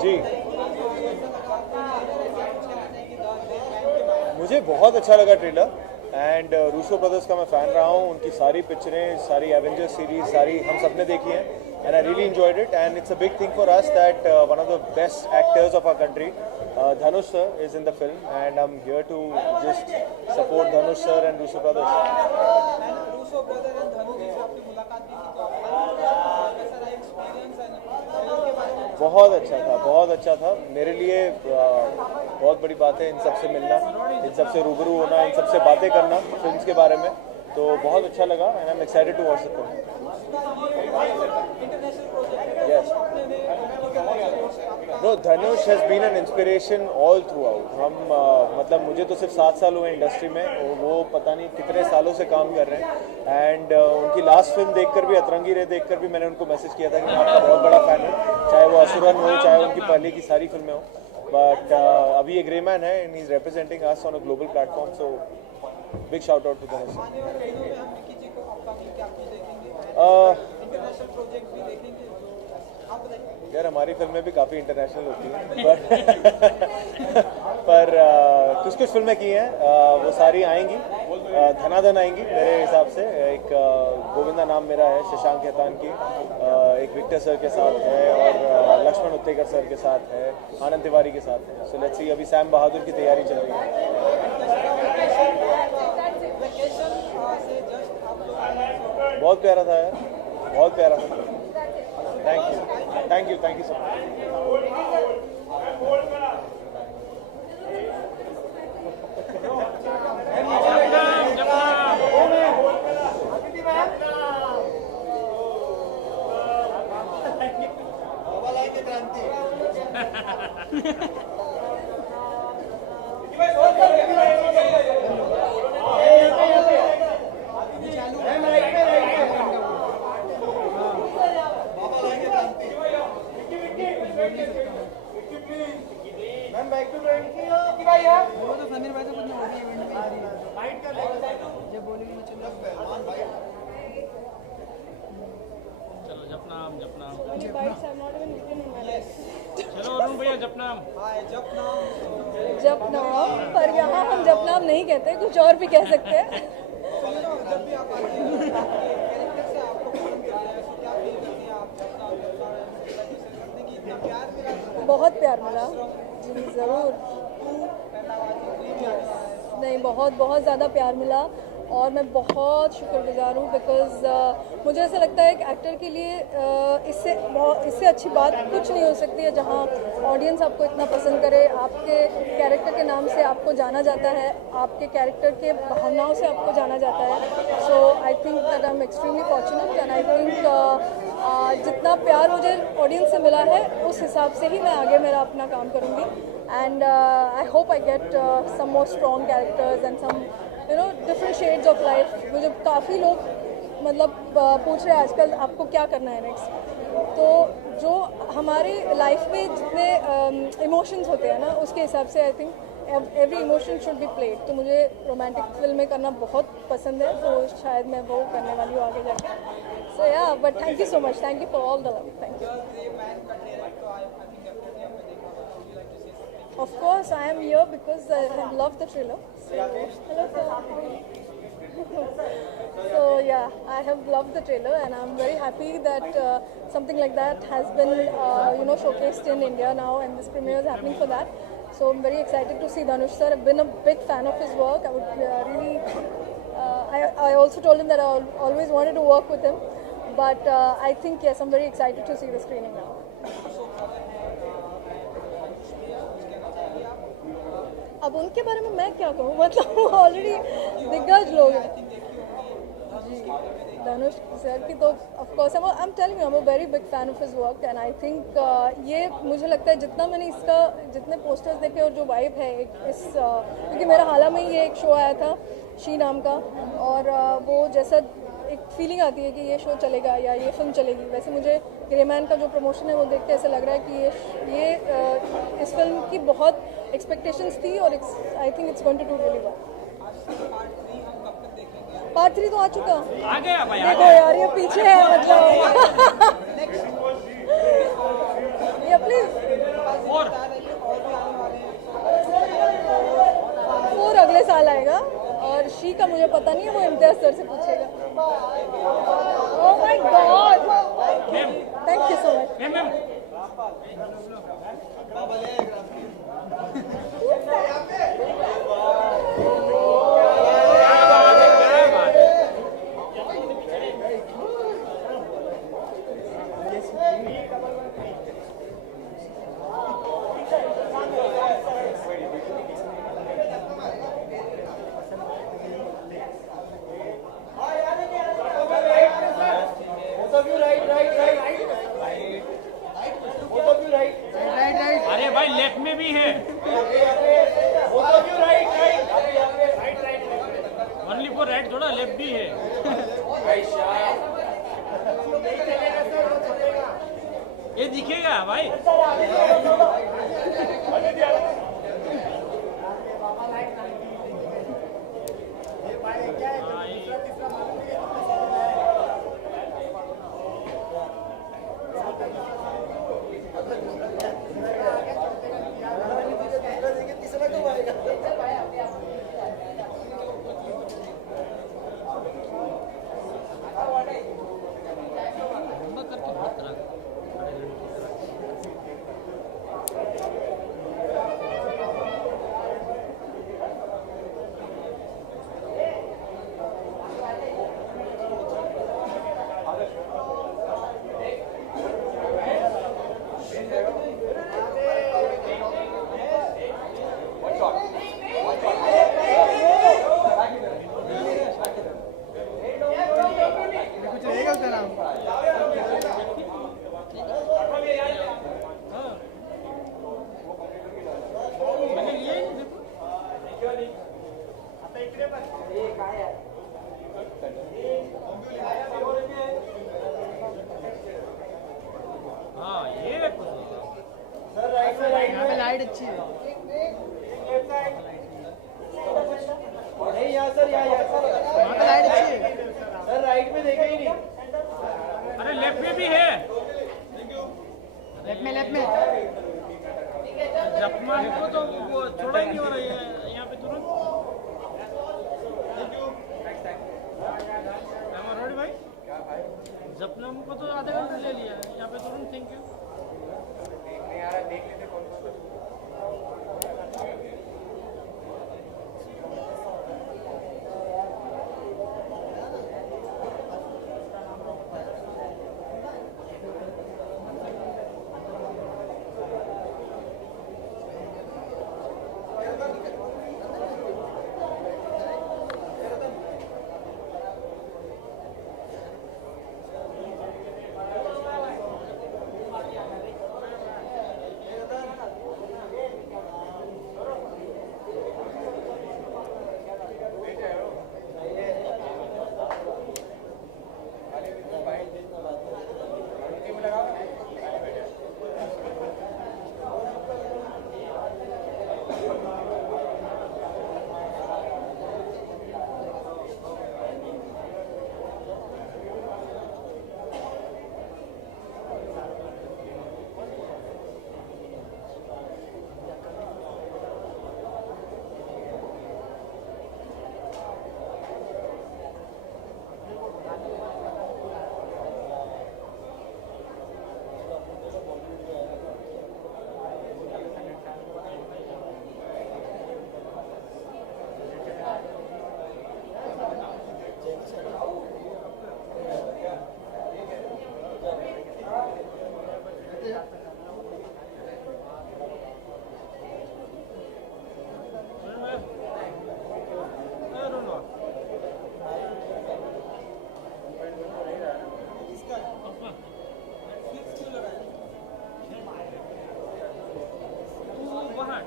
जी, मुझे बहुत अच्छा लगा ट्रेलर एंड रूसो ब्रदर्स का मैं फ़ैन रहा हूँ. उनकी सारी पिक्चरें, सारी एवेंजर्स सीरीज, सारी हम सब ने देखी हैं and I really enjoyed it and it's a big thing for us that one of the best actors of our country Dhanush sir is in the film and I am here to just support Dhanush sir and Russo brothers. Russo brother and Dhanush ji से आपकी मुलाकात भी थी, तो कैसा रहा एक्सपीरियंस है के बारे में? बहुत अच्छा था, बहुत अच्छा था. मेरे लिए बहुत बड़ी बात है इन सबसे मिलना, इन सबसे रूबरू होना, इन सबसे बातें करना फिल्म्स के बारे में. तो बहुत अच्छा लगा and I am excited to watch the film. Yes. No, Dhanush has been an inspiration all throughout. हम मतलब मुझे तो सिर्फ 7 साल हुए इंडस्ट्री में और वो पता नहीं कितने सालों से काम कर रहे हैं एंड उनकी लास्ट फिल्म देखकर भी, अतरंगी रे देखकर भी मैंने उनको मैसेज किया था कि मैं आपका बहुत बड़ा फैन हूँ, चाहे वो असुरन हो, चाहे उनकी पहले की सारी फिल्में हो. बट अभी एक ग्रेमैन है and he is representing us on a global platform, so big shout out to Dhanush. आने वाले दिनों में हम निकी जी को अपकमिंग क्या कुछ देखेंगे, इंटरनेशनल प्रोजेक्ट भी देखेंगे, आप बताइए. यार हमारी फिल्में भी काफ़ी इंटरनेशनल होती हैं पर कुछ कुछ फिल्में की हैं, वो सारी आएंगी, धनाधन आएंगी मेरे हिसाब से. एक गोविंदा नाम मेरा है, शशांक खेतान की, एक विक्टर सर के साथ है और लक्ष्मण उत्तेकर सर के साथ है, आनंद तिवारी के साथ है. सो लेट्स सी, अभी सैम बहादुर की तैयारी चल रही है. बहुत प्यारा था यार, बहुत प्यारा था. Thank you so much. वो तो समीर भाई से कुछ नहीं होगी इवेंट में ये बोलेगी ना. चलो जपनाम जपनाम. Many bites I've not even eaten in my life. चलो अरुण भैया जपनाम. हाय जपनाम. जपनाम, पर यहाँ हम जपनाम नहीं कहते, कुछ और भी कह सकते हैं. जब भी आप आते हैं कैरेक्टर से आपको पसंद करते हैं, तो क्या फील करते हैं आप करते कि इतना प्यार मिला? बहुत प्यार मिला जी, ज़रूर. नहीं, बहुत बहुत ज़्यादा प्यार मिला और मैं बहुत शुक्रगुजार हूँ बिकॉज़ मुझे ऐसा लगता है कि एक्टर के लिए इससे अच्छी बात कुछ नहीं हो सकती है जहाँ ऑडियंस आपको इतना पसंद करे, आपके कैरेक्टर के नाम से आपको जाना जाता है, आपके कैरेक्टर के भावनाओं से आपको जाना जाता है. So I think that I am extremely fortunate and I think जितना प्यार मुझे ऑडियंस से मिला है उस हिसाब से ही मैं आगे मेरा अपना काम करूँगी. And I hope I gate some more strong characters and some different shades of life. मुझे काफ़ी लोग मतलब पूछ रहे हैं आजकल आपको क्या करना है नेक्स्ट. तो जो हमारी लाइफ में जितने इमोशंस होते हैं ना, उसके हिसाब से I think every emotion should be played. तो मुझे रोमांटिक फिल्में करना बहुत पसंद है, तो शायद मैं वो करने वाली हूँ आगे जाके. सो या, but thank you so much, thank you for all the love. Thank you. Of course, I am here because I have loved the trailer. So, hello sir. So yeah, I have loved the trailer and I'm very happy that something like that has been showcased in India now, and this premiere is happening for that. So I'm very excited to see Dhanush sir. I've been a big fan of his work. I would really, I also told him that I always wanted to work with him, but I think yes, I'm very excited to see the screening now. अब उनके बारे में मैं क्या कहूँ, मतलब वो ऑलरेडी दिग्गज लोग हैं. धनुष सर की तो of course I am telling you, I am a very big fan of his work and I think ये मुझे लगता है जितना मैंने इसका जितने पोस्टर्स देखे और जो वाइब है क्योंकि मेरा हाल ही में ये एक शो आया था शी नाम का, और वो जैसा एक फीलिंग आती है कि ये शो चलेगा या ये फिल्म चलेगी, वैसे मुझे ग्रेमैन का जो प्रमोशन है वो देख के ऐसा लग रहा है कि ये इस फिल्म की बहुत एक्सपेक्टेशंस थी और I think it's going to do really well. Part 3 तो आ चुका, आ गया भाई, देखो यार ये पीछे है मतलब. अरे भाई लेफ्ट में भी है, ओनली फॉर राइट थोड़ा, लेफ्ट भी है। ये दिखेगा भाई। हाँ, हाँ, ये यहाँ पे लाइट अच्छी है। नहीं यहाँ सर, यहाँ पे लाइट अच्छी है सर, राइट में देखा ही नहीं। अरे लेफ्ट में भी है। लेफ्ट में जपमान को तो वो छोड़ा ही नहीं हो रहा है यहाँ पे तुरंत। रोडी भाई, जपनाम को तो आधे घंटे ले लिया यहाँ पे तुरंत। Thank you.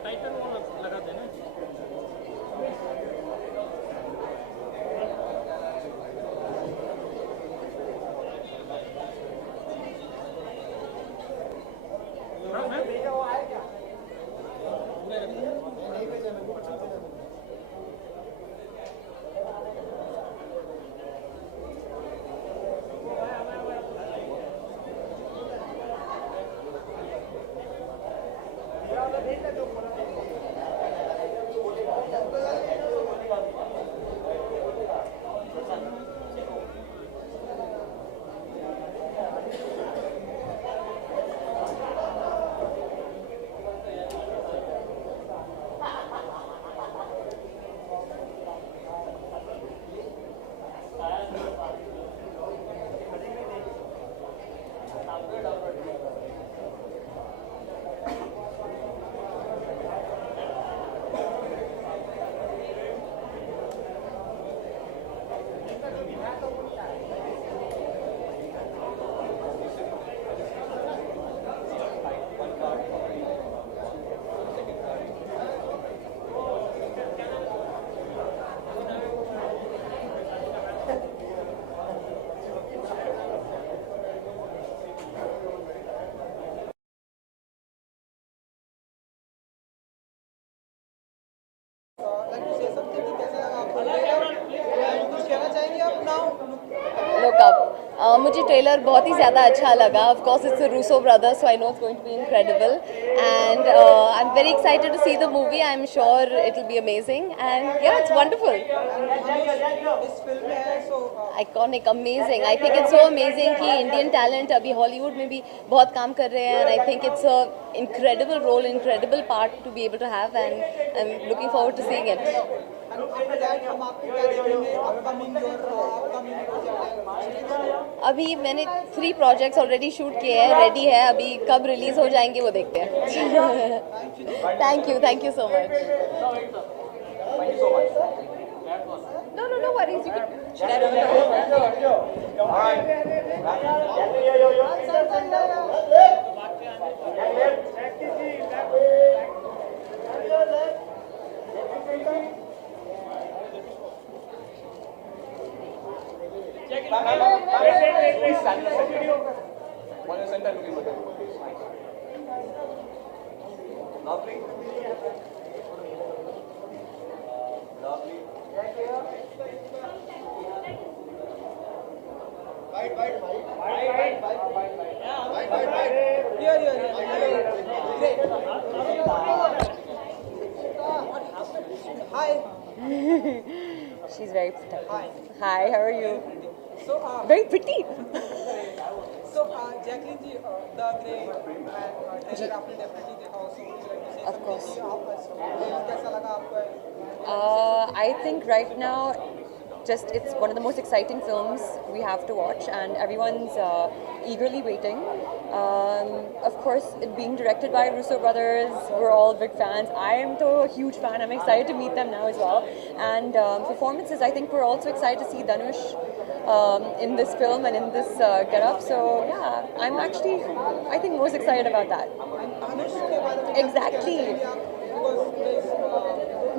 टाइटल वो लगा देना। like to say something कि कैसा लगा आपको ट्रेलर कुछ कहना चाहेंगे आप नाउ Look up. मुझे ट्रेलर बहुत ही ज़्यादा अच्छा लगा. Of course, it's the Russo brothers, so I know it's going to be incredible. And I'm very excited to see the movie. I'm sure it will be amazing. And yeah, it's wonderful. इस फिल्म में है सो Iconic, amazing. I think it's so amazing कि Indian talent अभी हॉलीवुड में भी बहुत काम कर रहे हैं. And I think it's a incredible role, incredible part to be able to have. And I'm looking forward to seeing it. and after that हम आपको क्या देखेंगे अपकमिंग प्रोजेक्ट अभी मैंने 3 प्रोजेक्ट्स ऑलरेडी शूट किए हैं, रेडी है. अभी कब रिलीज हो जाएंगे वो देखते हैं. Thank you so much. No worries. You can. Should I run? Hi. She's very protective. Hi, how are you? So, Very pretty. Jacqueline ji, the Grey and trailer आपने definitely देखा हो, so would you like to say Of something course. कि आप कैसा लगा आपको? I think right now, just it's one of the most exciting films we have to watch, and everyone's eagerly waiting. Of course, it being directed by Russo brothers, we're all big fans. I am a huge fan. I'm excited to meet them now as well. And performances, I think we're also excited to see Dhanush in this film and in this get-up. So yeah, I'm actually, I think, most excited about that. धनुष के बारे में Exactly. because there's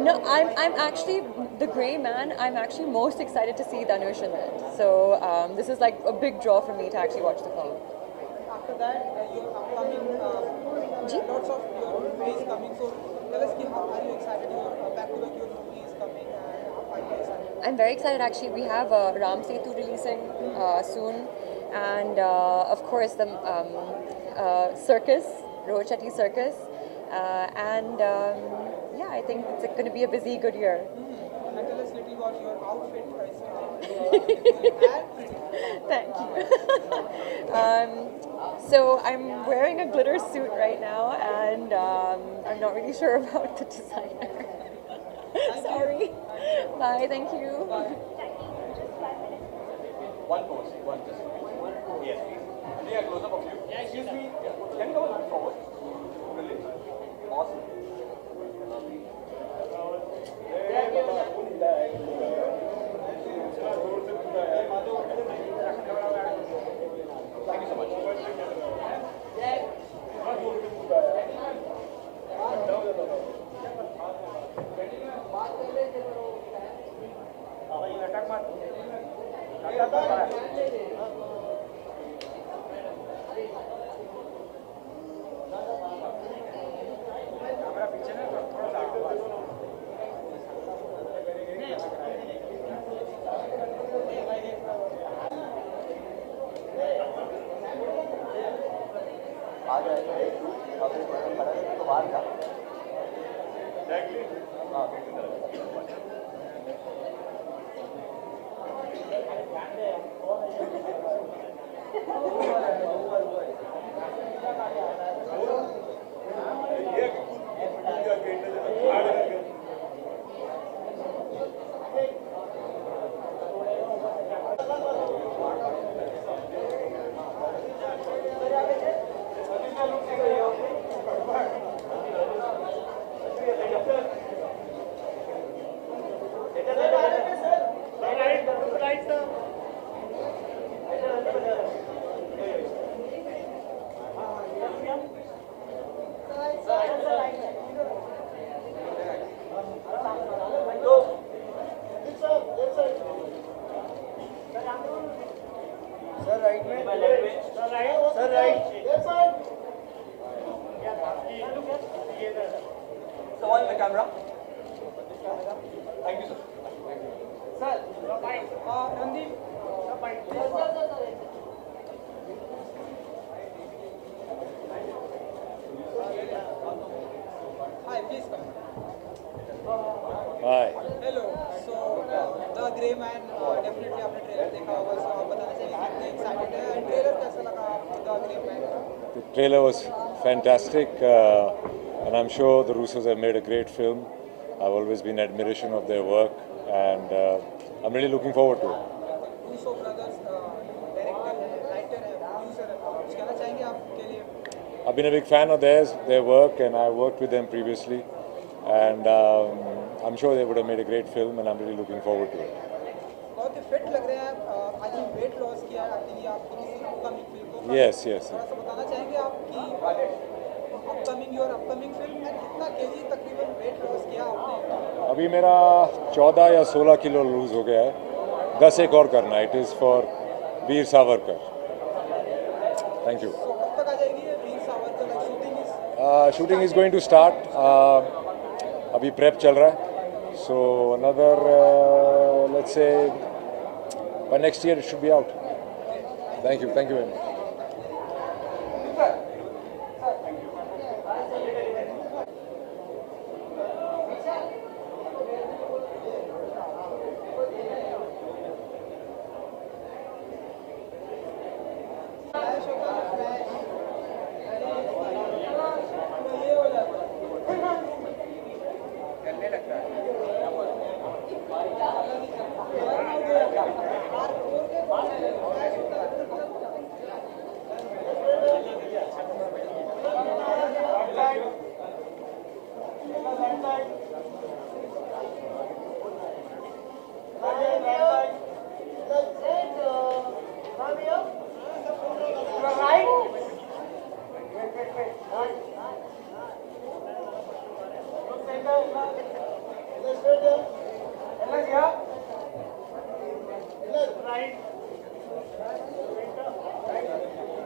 No, I'm actually the Grey Man. I'm actually most excited to see Dhanush in it. So this is like a big draw for me to actually watch the film. after that your upcoming Ji? lots of your movies coming. So tell us how are you excited? Your back to back your movie is coming and how are you excited? I'm very excited actually. We have Ram Setu releasing soon, and of course the Circus, Rohit Shetty Circus, and yeah, I think it's going to be a busy, good year. And tell us little about your outfit. Thank you. So I'm wearing a glitter suit right now, and I'm not really sure about the designer. Sorry. Bye. Thank you. One pose, one just. Yes, please. Doing a close up of you. Yeah, excuse me. Yeah. Can you come a little forward? Brilliant. Awesome. Lovely. Thank you so much. Please come. Hi. Hello. So The Grey Man definitely आपने ट्रेलर देखा होगा, so आप बताना चाहिए कितने एक्साइटेड हैं and trailer कैसा लगा आपको The Grey Man? The trailer was fantastic, and I'm sure the Russos have made a great film. I've always been in admiration of their work, and I'm really looking forward to it. Russo brothers director है, राइटर है, प्रोड्यूसर है, कुछ कहना चाहेंगे आपके लिए? I've been a big fan of theirs, their work, and I worked with them previously, and I'm sure they would have made a great film, and I'm really looking forward to it. बहुत ही फिट लग रहे हैं आज ही weight loss किया है आपके लिए आपकी किसी अपकमिंग फिल्म को Yes, yes. थोड़ा सा बताना चाहेंगे आपकी अपकमिंग फिल्म में कितना केजी तकरीबन वेट लॉस किया आपने? अभी मेरा 14 या 16 किलो लूज हो गया है, 10 एक और करना है. It is for Veer Savarkar. Thank you. तो कब तक आ जाएगी ये Veer Savarkar like shooting is going to start. अभी प्रेप चल रहा है, so another let's say by next year it should be out. Thank you very much.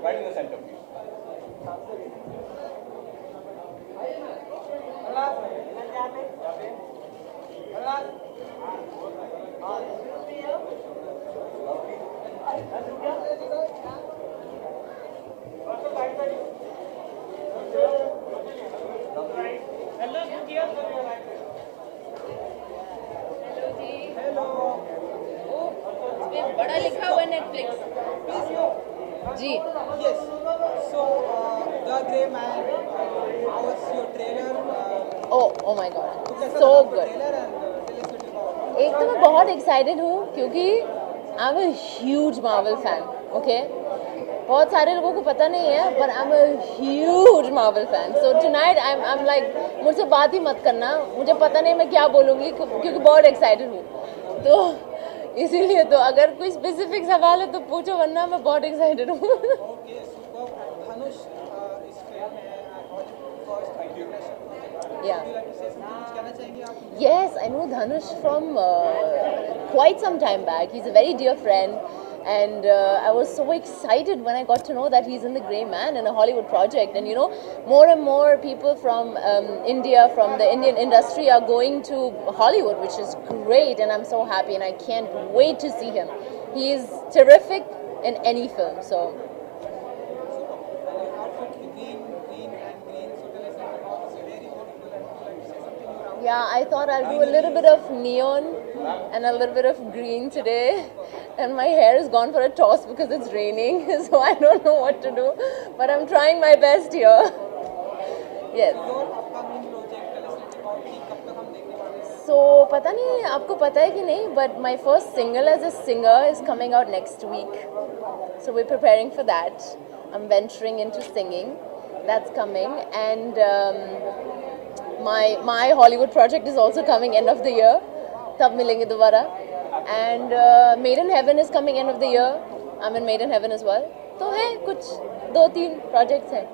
Right in the center, please. बड़ा लिखा हुआ Netflix ji. Yes. So The Grey Man, how was your trailer? Oh my god, तो कैसा so लगा आपको good. trailer and tell us a bit about? एक तो मैं बहुत एक्साइटेड हूँ क्योंकि आई am a huge Marvel fan. Okay, बहुत सारे लोगों को पता नहीं है, पर आई am a huge Marvel fan. So tonight I am like, मुझसे बात ही मत करना, मुझे पता नहीं मैं क्या बोलूँगी क्योंकि बहुत एक्साइटेड हूँ. तो इसीलिए तो अगर कोई स्पेसिफिक सवाल है तो पूछो, वरना मैं बहुत एक्साइटेड हूँ. Okay, superb. धनुष इस फिल्म में first international project. Yeah. Would you like to say something? कुछ कहना चाहेंगे आप? Yes, I know Dhanush from quite some time back. He's a very dear friend, and I was so excited when I got to know that he's in The Grey Man in a Hollywood project. And you know, more and more people from India, from the Indian industry, are going to Hollywood, which is great, and I'm so happy, and I can't wait to see him. He is terrific in any film. So. Your outfit, the green and green. So tell us about this. Very beautiful. And would you like to say something more? Yeah, I thought I'll do a little bit of neon and a little bit of green today. And my hair is gone for a toss because it's raining, so I don't know what to do. But I'm trying my best here. Yes. Your upcoming project, tell us a bit about कि कब तक हम देखने वाले हैं? So, पता नहीं आपको पता है कि नहीं, but my first single as a singer is coming out next week. So we're preparing for that. I'm venturing into singing. That's coming. And my Hollywood project is also coming end of the year. तब मिलेंगे दोबारा. And Made in Heaven is coming end of the year. I'm in Made in Heaven as well. तो है कुछ 2-3 projects हैं.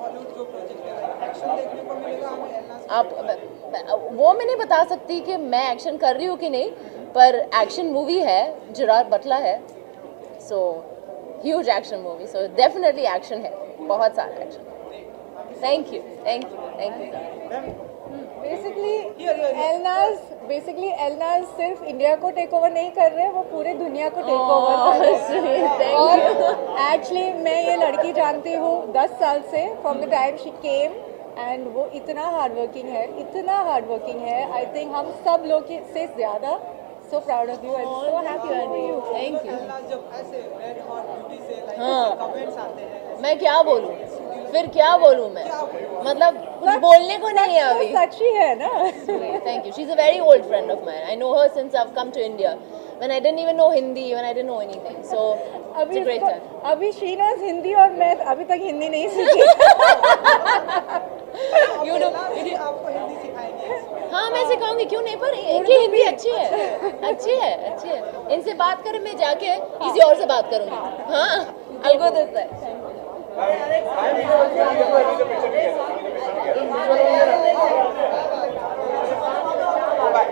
हॉलीवुड जो प्रोजेक्ट है, एक्शन देखने को मिलेगा हमें एलना से? आप वो मैं नहीं बता सकती कि मैं एक्शन कर रही हूँ कि नहीं, पर एक्शन मूवी है, जेरार्ड बटलर है, so huge action movie, so definitely action है, बहुत सारा action. Thank you sir. Basically एलनाज सिर्फ इंडिया को टेक ओवर नहीं कर रहे, वो पूरे दुनिया को टेक ओवर कर रहे हैं. और एक्चुअली मैं ये लड़की जानती हूँ 10 साल से, from the time she came and वो इतना हार्ड वर्किंग है आई थिंक हम सब लोग से ज़्यादा. So proud of you and so happy for you. Thank you. पहला जब ऐसे रेड हॉट ब्यूटी से लाइक हाँ. कमेंट्स आते हैं मैं क्या बोलूँ, फिर क्या बोलूँ मैं, मतलब कुछ बोलने को नहीं है अभी. सच ही है ना. Thank you. She's a very old friend of mine. I know her since I've come to India. When I didn't even know Hindi, when I didn't know anything. So it's a great time. अभी शीनाज हिंदी और मैं अभी तक हिंदी नहीं सीखी. You do. आपको हिंदी सिखाएंगे. हाँ मैं सिखाऊंगी, क्यों नहीं, पर इनकी हिंदी अच्छी है. इनसे बात कर, मैं जाके किसी और से बात करूंगी. हाँ, I'll go this way.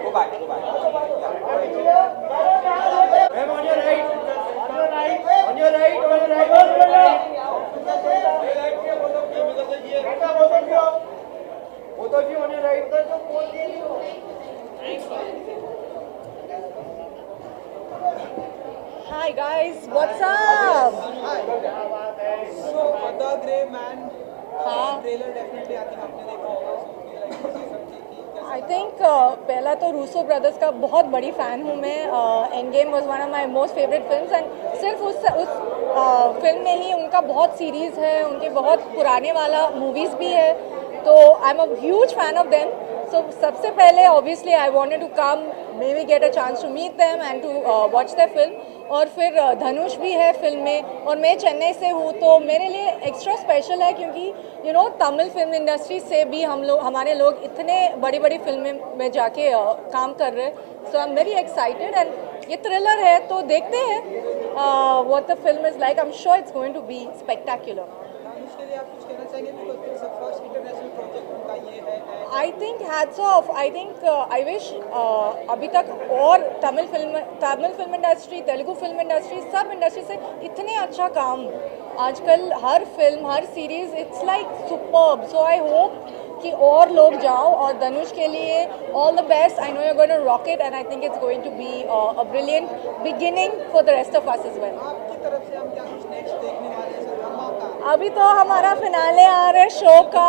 Go back. Ma'am, on your right. On your right. Both of you on your right. Hi guys, what's up? So the grey man हाँ. ट्रेलर डेफिनेटली आई थिंक आपने देखा होगा. So would you like to say something कि I think पहला तो Russo brothers का बहुत बड़ी फ़ैन हूँ मैं. End game was one of my most favourite films and सिर्फ उस फिल्म में ही उनका बहुत सीरीज़ है, उनके बहुत पुराने वाला मूवीज़ भी है. तो I am a huge fan of them. So सबसे पहले obviously I wanted to come, may be get a chance to meet them and to watch the film. और फिर धनुष भी है फिल्म में और मैं चेन्नई से हूँ तो मेरे लिए एक्स्ट्रा स्पेशल है क्योंकि you know Tamil film industry से भी हमारे लोग इतने बड़ी बड़ी फिल्में में जाके काम कर रहे हैं. So I am very excited and ये थ्रिलर है तो देखते हैं what the film is like. I am sure it's going to be spectacular. उसके लिए आप कुछ कहना चाहेंगे because it's a first international project उनका ये है. I think hats off. I think I wish अभी तक और Tamil film industry, Telugu film industry, सब इंडस्ट्री से इतने अच्छा काम आजकल हर फिल्म हर series it's like superb. So I hope कि और लोग जाओ और धनुष के लिए all the best. I know you are going to rock it and I think it's going to be a brilliant beginning for the rest of us as well. आपकी तरफ से हम क्या कुछ नेक्स्ट देखने वाले हैं सर धमाका? अभी तो हमारा फिनाले आ रहा है शो का,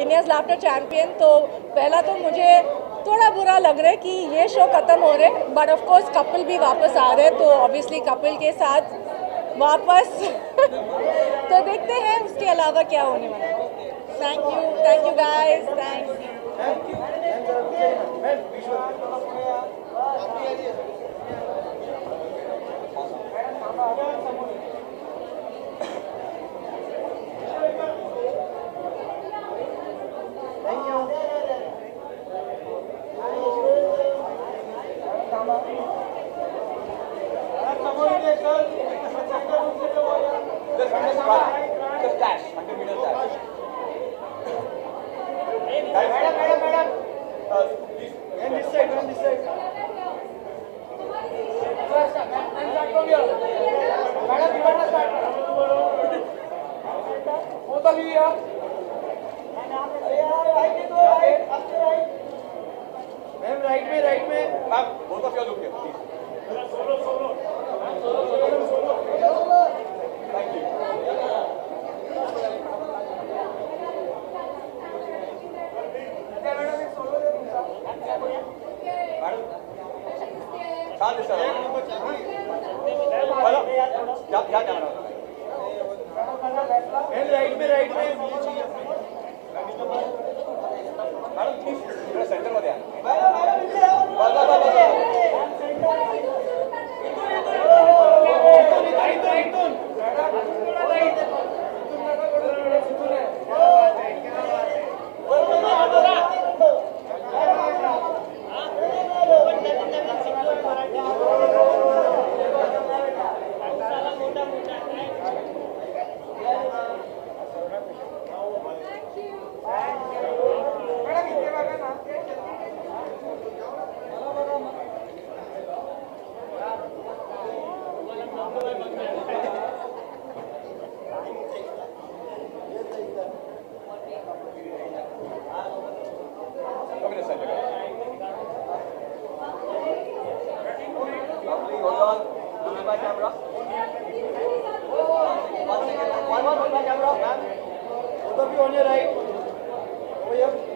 इंडियाज़ लाफ्टर चैम्पियन. तो पहला तो मुझे थोड़ा बुरा लग रहा है कि ये शो ख़त्म हो रहे हैं, बट ऑफ कोर्स कपिल भी वापस आ रहे हैं तो ऑब्वियसली कपिल के साथ वापस तो देखते हैं उसके अलावा क्या होने वाला है. Thank you guys, thanks. Just dash, 100 meters dash. Madam. Please. And this side. Madam, you want to start? Both of you here. Ma'am, right में. Ma'am, both of you look here, please. Thank you. शांत sir hello क्या camera right में madam please थोड़ा सेंटर मध्ये Thank you.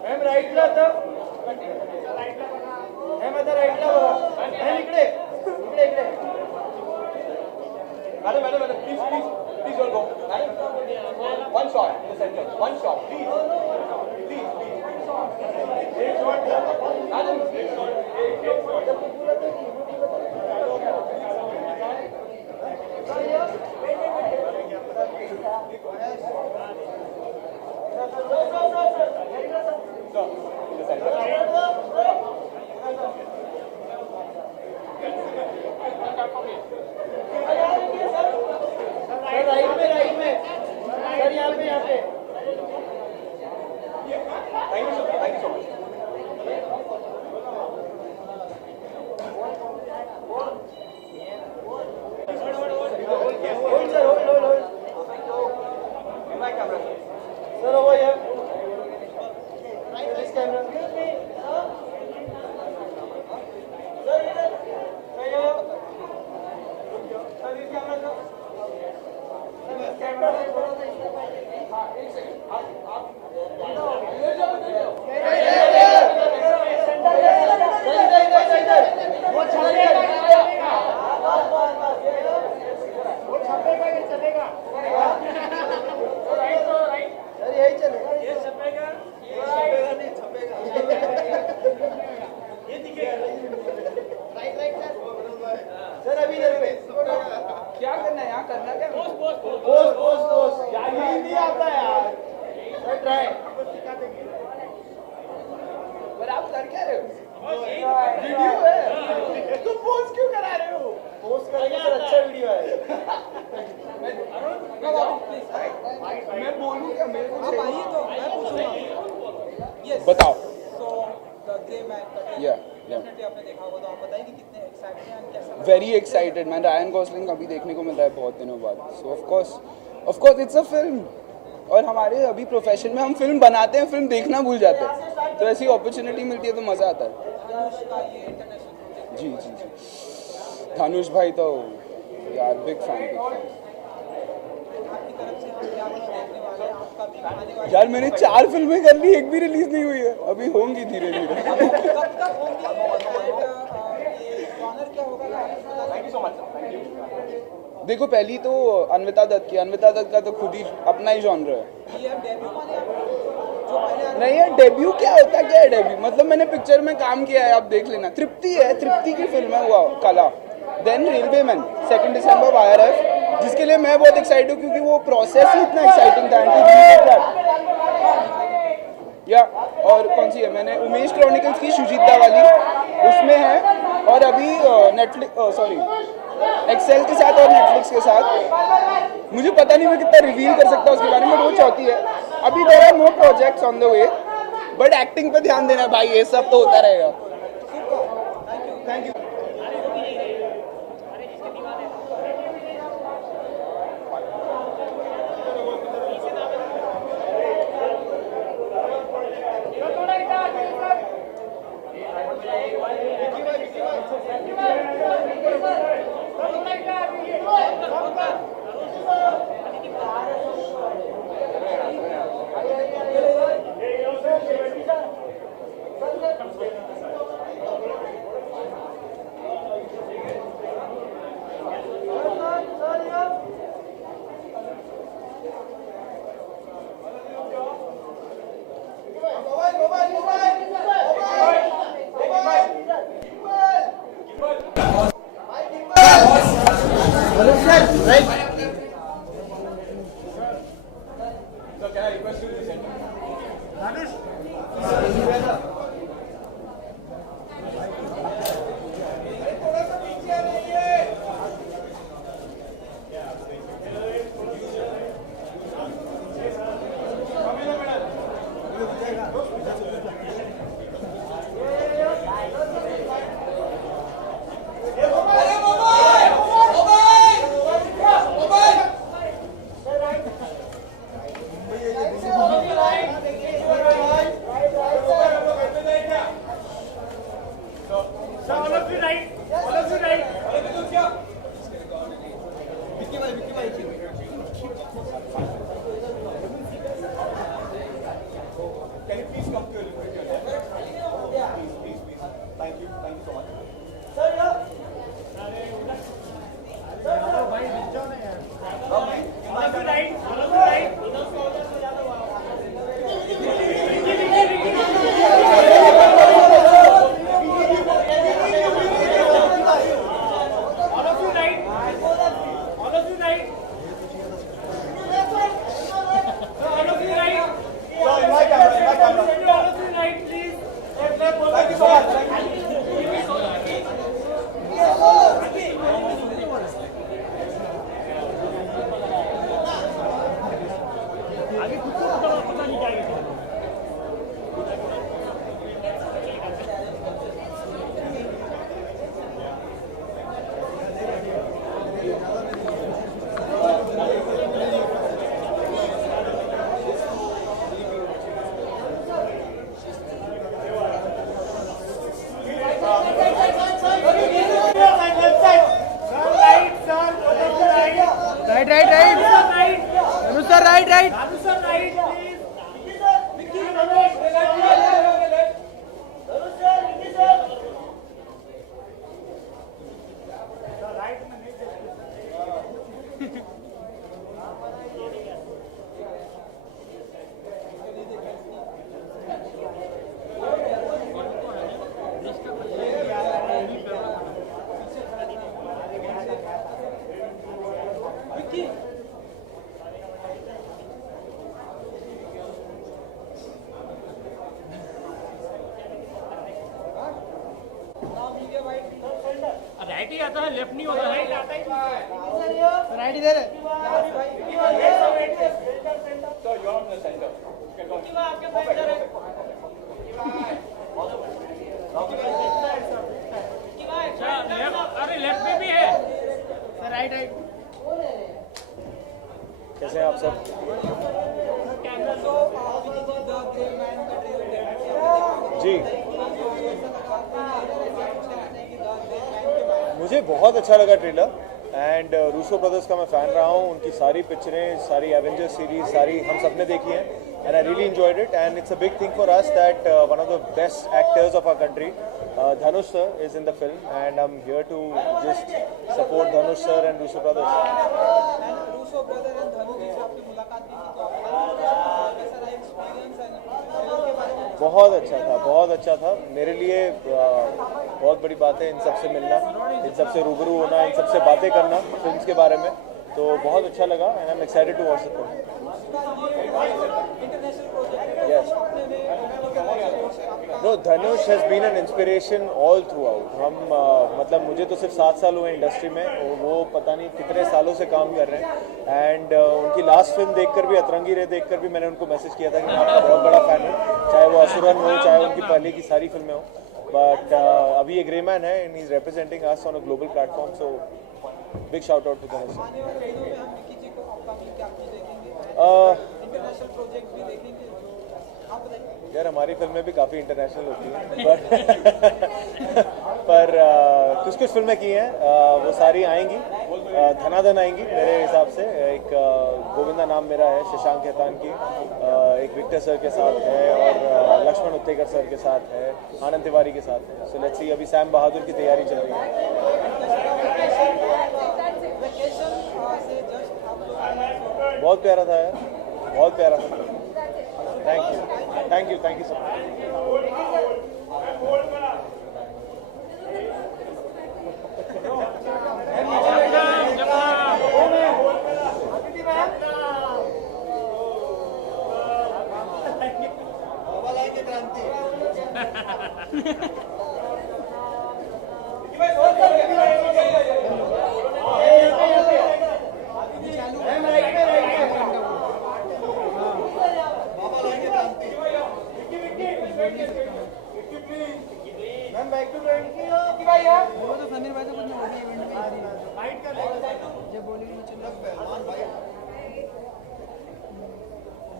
Ma'am राईटला तर मॅम आता राईटला बघा मॅम इकडे इकडे इकडे madam madam madam please please please don't go madam one shot in the centre one shot please please please madam क्या करना है यहाँ करना क्या पोस्ट यार ये नहीं आता यार ट्राई पर आप कर क्या रहे हो वीडियो है तो पोस्ट क्यों करा रहे हो पोस्ट करेंगे सर अच्छा वीडियो है मैं बोलूँ क्या मेरे को आप आइए तो मैं पूछूंगा यस बताओ सो द ग्रे मैन या डेफिनेटली आपने देखा होगा तो आप बताइए कि कितने एक्साइटेड हैं कैसा very excited man Ryan Gosling अभी देखने को मिल रहा है बहुत दिनों बाद सो of course it's a film और हमारे अभी प्रोफेशन में हम फिल्म बनाते हैं फिल्म देखना भूल जाते हैं तो ऐसी अपॉर्चुनिटी मिलती है तो मज़ा आता है धनुष का ये इंटरनेशनल प्रोजेक्ट जी जी जी धनुष भाई तो यार बिग फैन आपकी तरफ से हम क्या कुछ देखने वाले हैं आपका भी आने वाले यार मैंने 4 फिल्में कर ली एक भी रिलीज नहीं हुई है अभी होंगी धीरे धीरे कब तक होंगी एंड ये जॉनर क्या होगा thank you so much thank you देखो पहली तो अन्विता दत्त का तो खुद ही अपना ही जॉनर है ये डेब्यू माने आप जो पहले नहीं है डेब्यू क्या होता क्या है डेब्यू मतलब मैंने पिक्चर में काम किया है आप देख लेना तृप्ति है तृप्ति की फिल्म है हुआ कला देन रेलवेमैन 2 दिसंबर YRF जिसके लिए मैं बहुत एक्साइटेड हूँ क्योंकि वो प्रोसेस ही इतना एक्साइटिंग था या और कौन सी है मैंने उमेश क्रॉनिकल्स की शुजिता वाली उसमें है और अभी नेटफ्लिक्स एक्सेल के साथ और नेटफ्लिक्स के साथ मुझे पता नहीं मैं कितना रिवील कर सकता हूँ उसके बारे में वो चौथी है अभी there are no projects on the way but acting पे ध्यान देना भाई ये सब तो होता रहेगा थैंक यू आगे खुद को पता नहीं क्या है। राइट राइट राइट धनुष सर राइट राइट राइट ही आता है, लेफ्ट नहीं होता है। राइट इधर है So you're on the center. You can go. अरे लेफ्ट में भी है। राइट राइट कैसे हैं आप सब? जी, मुझे बहुत अच्छा लगा ट्रेलर एंड रूसो ब्रदर्स का मैं फ़ैन रहा हूँ. उनकी सारी पिक्चरें, सारी एवेंजर्स सीरीज, सारी हम सब ने देखी हैं and I really enjoyed it and it's a big thing for us that one of the best actors of our country Dhanush sir is in the film and I'm here to just support Dhanush sir and Russo brothers. Russo brother and Dhanu ji से आपकी मुलाकात भी की तो कैसा रहा एक्सपीरियंस है? बहुत अच्छा था. मेरे लिए बहुत बड़ी बात है इन सबसे मिलना, इन सबसे रूबरू होना, इन सबसे बातें करना फिल्म्स के बारे में. तो बहुत अच्छा लगा and I am excited to watch the film. Yes. No, Dhanush has been an inspiration all throughout. हम मतलब मुझे तो सिर्फ 7 साल हुए इंडस्ट्री में, वो पता नहीं कितने सालों से काम कर रहे हैं एंड उनकी लास्ट फिल्म देखकर भी, अतरंगी रे देखकर भी मैंने उनको मैसेज किया था कि मैं आपका बहुत बड़ा फैन हूँ, चाहे वो असुरन हो, चाहे उनकी पहले की सारी फिल्में हो. बट अभी ये ग्रे मैन है and he is representing us on a global platform. So big shout out to Dhanush. आने वाले दिनों में हम निकी जी को अपकमिंग क्या देखेंगे? इंटरनेशनल प्रोजेक्ट भी देखेंगे? आप बताइए. यार हमारी फिल्में भी काफ़ी इंटरनेशनल होती हैं पर कुछ कुछ फिल्में की हैं, वो सारी आएंगी, धनाधन आएंगी मेरे हिसाब से. एक गोविंदा नाम मेरा है, शशांक खेतान की, एक विक्टर सर के साथ है और लक्ष्मण उत्तेकर सर के साथ है, आनंद तिवारी के साथ है. So let's see. अभी सैम बहादुर की तैयारी चल रही है. बहुत प्यारा था यार, बहुत प्यारा था. Thank you so much. वो तो समीर भाई से कुछ नहीं होगी इवेंट में जब बोलेंगे नीचे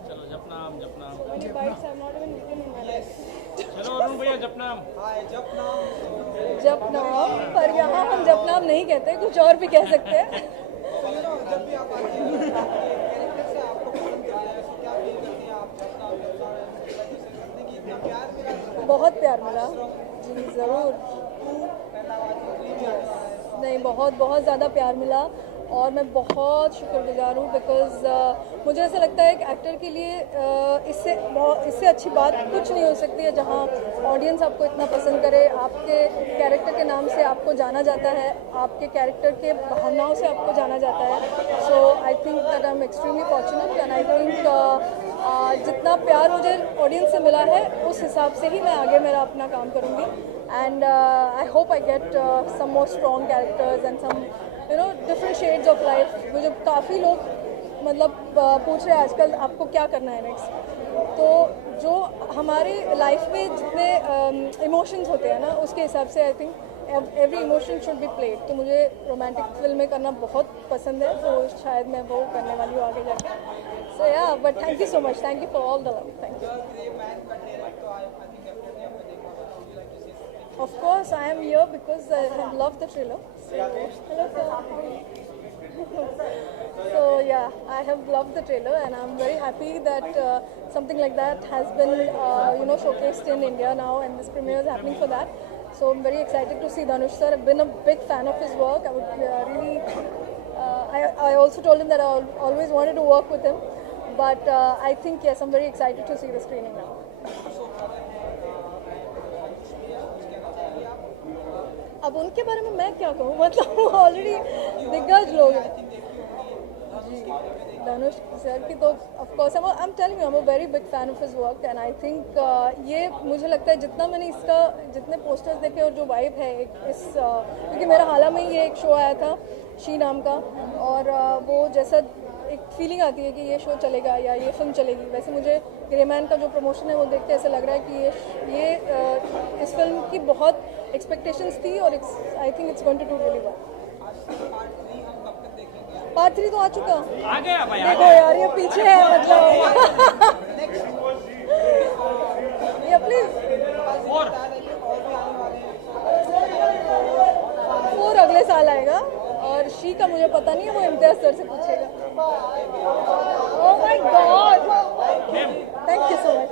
चलो जपनाम जपनाम। Many bites I've not even eaten in my life. चलो अरुण भैया जपनाम। हाय जब नाम जपनाम, पर यहाँ हम जपनाम नहीं कहते, कुछ और भी कह सकते हैं. जब भी आप आते हैं कैरेक्टर से आपको पसंद करते हैं तो क्या फील करते हैं आप जब नाम करने की इतना प्यार मिला? बहुत प्यार मिला जी, ज़रूर. नहीं, बहुत ज़्यादा प्यार मिला और मैं बहुत शुक्रगुजार हूँ बिकॉज़ मुझे ऐसा लगता है कि एक्टर के लिए इससे अच्छी बात कुछ नहीं हो सकती है जहाँ ऑडियंस आपको इतना पसंद करे, आपके कैरेक्टर के नाम से आपको जाना जाता है, आपके कैरेक्टर के भावनाओं से आपको जाना जाता है. So I think that I am extremely fortunate and I think जितना प्यार मुझे ऑडियंस से मिला है उस हिसाब से ही मैं आगे मेरा अपना काम करूँगी. And I hope I get some more strong characters and some different shades of life. मुझे काफ़ी लोग मतलब पूछ रहे हैं आजकल आपको क्या करना है नेक्स्ट, तो जो हमारी लाइफ में जितने इमोशंस होते हैं ना उसके हिसाब से I think every emotion should be played. तो मुझे रोमांटिक फिल्में करना बहुत पसंद है, तो शायद मैं वो करने वाली हूँ आगे जाके। सो या but thank you so much, thank you for all the love, thank you. Of course, I am here because I have loved the trailer. So, hello sir. So yeah, I have loved the trailer, and I'm very happy that something like that has been, showcased in India now, and this premiere is happening for that. So I'm very excited to see Dhanush sir. I've been a big fan of his work. I would I also told him that I always wanted to work with him, but I think yes, I'm very excited to see the screening now. अब उनके बारे में मैं क्या कहूँ, मतलब वो ऑलरेडी दिग्गज लोग हैं जी। धनुष सर की तो of course I am telling you I am a very big fan of his work, and I think ये मुझे लगता है जितना मैंने इसका जितने पोस्टर्स देखे और जो वाइब है इस क्योंकि मेरा हाल ही में ये एक शो आया था शी नाम का, और वो जैसा एक फीलिंग आती है कि ये शो चलेगा या ये फिल्म चलेगी, वैसे मुझे ग्रेमैन का जो प्रमोशन है वो देख के ऐसा लग रहा है कि ये इस फिल्म की बहुत एक्सपेक्टेशंस थी, और I think it's going to do really well. Part 3 तो आ चुका, आ गया भाई, देखो यार ये पीछे है मतलब ये प्लीज 4 अगले साल आएगा, और शी का मुझे पता नहीं है, वो इम्तियाज सर से पूछेगा। Oh my God, thank you so much.